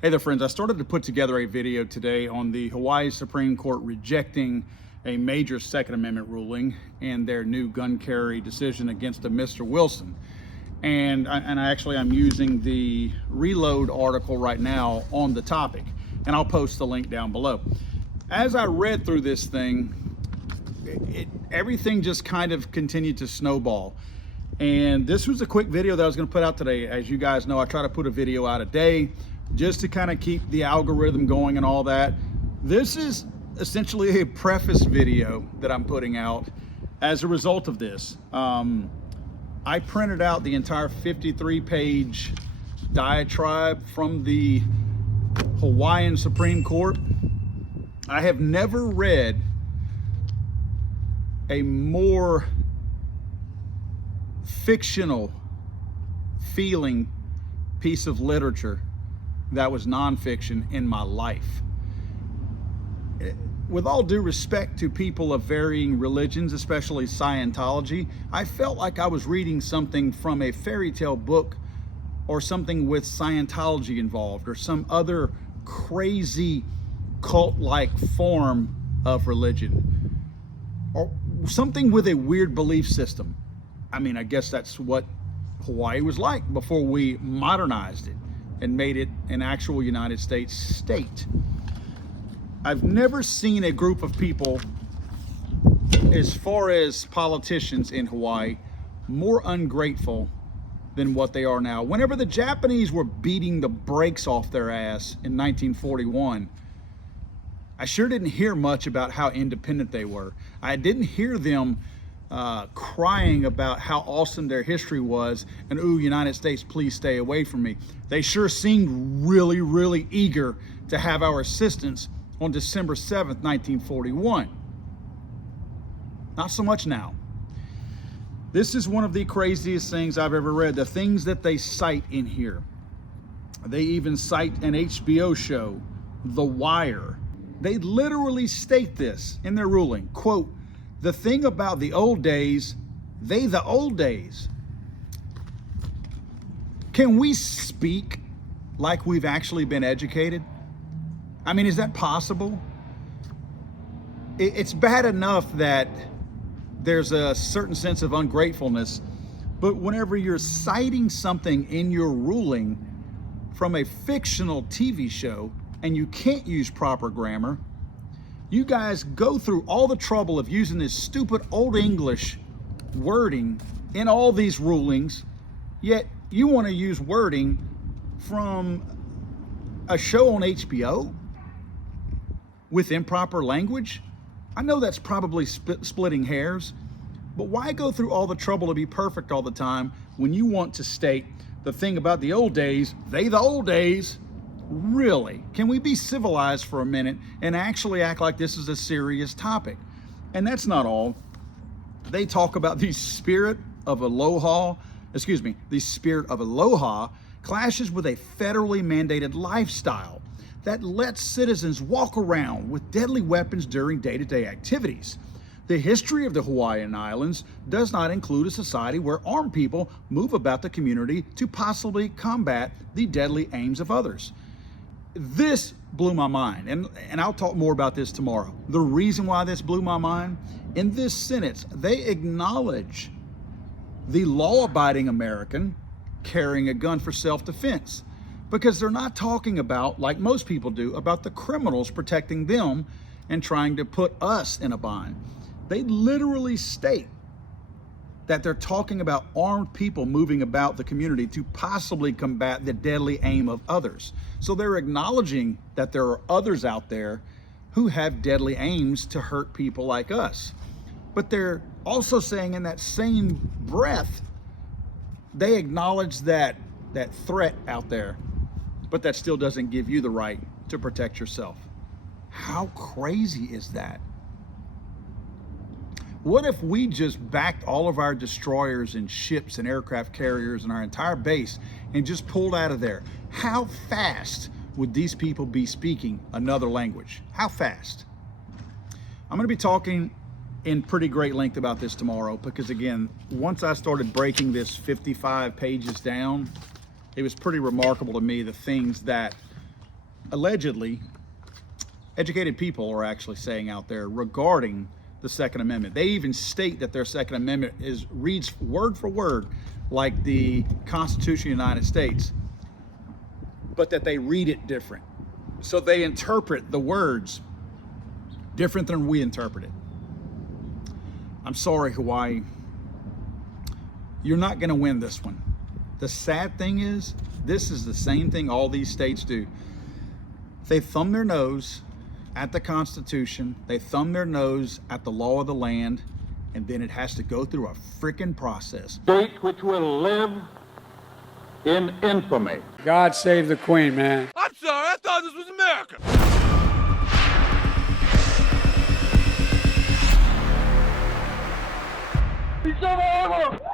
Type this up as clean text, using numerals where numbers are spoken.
Hey there, friends. I started to put together a video today on the Hawaii Supreme Court rejecting a major Second Amendment ruling and their new gun carry decision against a Mr. Wilson. And I'm using the Reload article right now on the topic, and I'll post the link down below. As I read through this thing, everything just kind of continued to snowball. And this was a quick video that I was going to put out today. As you guys know, I try to put a video out a day just to kind of keep the algorithm going and all that. This is essentially a preface video that I'm putting out as a result of this. I printed out the entire 53-page diatribe from the Hawaiian Supreme Court. I have never read a more fictional feeling piece of literature that was nonfiction in my life. With all due respect to people of varying religions, especially Scientology, I felt like I was reading something from a fairy tale book or something with Scientology involved or some other crazy cult-like form of religion or something with a weird belief system. I mean, I guess that's what Hawaii was like before we modernized it and made it an actual United States state. I've never seen a group of people, as far as politicians in Hawaii, more ungrateful than what they are now. Whenever the Japanese were beating the brakes off their ass in 1941, I sure didn't hear much about how independent they were. I didn't hear them crying about how awesome their history was and, ooh, United States, please stay away from me. They sure seemed really, really eager to have our assistance on December 7th, 1941. Not so much now. This is one of the craziest things I've ever read. The things that they cite in here. They even cite an HBO show, The Wire. They literally state this in their ruling, quote, "The thing about the old days, they the old days." Can we speak like we've actually been educated? I mean, is that possible? It's bad enough that there's a certain sense of ungratefulness, but whenever you're citing something in your ruling from a fictional TV show and you can't use proper grammar, you guys go through all the trouble of using this stupid old English wording in all these rulings, yet you want to use wording from a show on HBO with improper language? I know that's probably splitting hairs, but why go through all the trouble to be perfect all the time when you want to state the thing about the old days, they the old days? Really? Can we be civilized for a minute and actually act like this is a serious topic? And that's not all. They talk about the spirit of aloha clashes with a federally mandated lifestyle that lets citizens walk around with deadly weapons during day-to-day activities. The history of the Hawaiian Islands does not include a society where armed people move about the community to possibly combat the deadly aims of others. This blew my mind, and I'll talk more about this tomorrow. The reason why this blew my mind, in this sentence, they acknowledge the law-abiding American carrying a gun for self-defense, because they're not talking about, like most people do, about the criminals protecting them and trying to put us in a bind. They literally state that they're talking about armed people moving about the community to possibly combat the deadly aim of others. So they're acknowledging that there are others out there who have deadly aims to hurt people like us. But they're also saying in that same breath, they acknowledge that threat out there, but that still doesn't give you the right to protect yourself. How crazy is that? What if we just backed all of our destroyers and ships and aircraft carriers and our entire base and just pulled out of there? How fast would these people be speaking another language? How fast? I'm going to be talking in pretty great length about this tomorrow, because again, once I started breaking this 55 pages down, it was pretty remarkable to me the things that allegedly educated people are actually saying out there regarding the Second Amendment. They even state that their Second Amendment reads word for word like the Constitution of the United States, but that they read it different. So they interpret the words different than we interpret it. I'm sorry, Hawaii. You're not going to win this one. The sad thing is, this is the same thing all these states do. They thumb their nose at the Constitution, they thumb their nose at the law of the land, and then it has to go through a freaking process. State which will live in infamy. God save the Queen, man. I'm sorry, I thought this was America. It's over!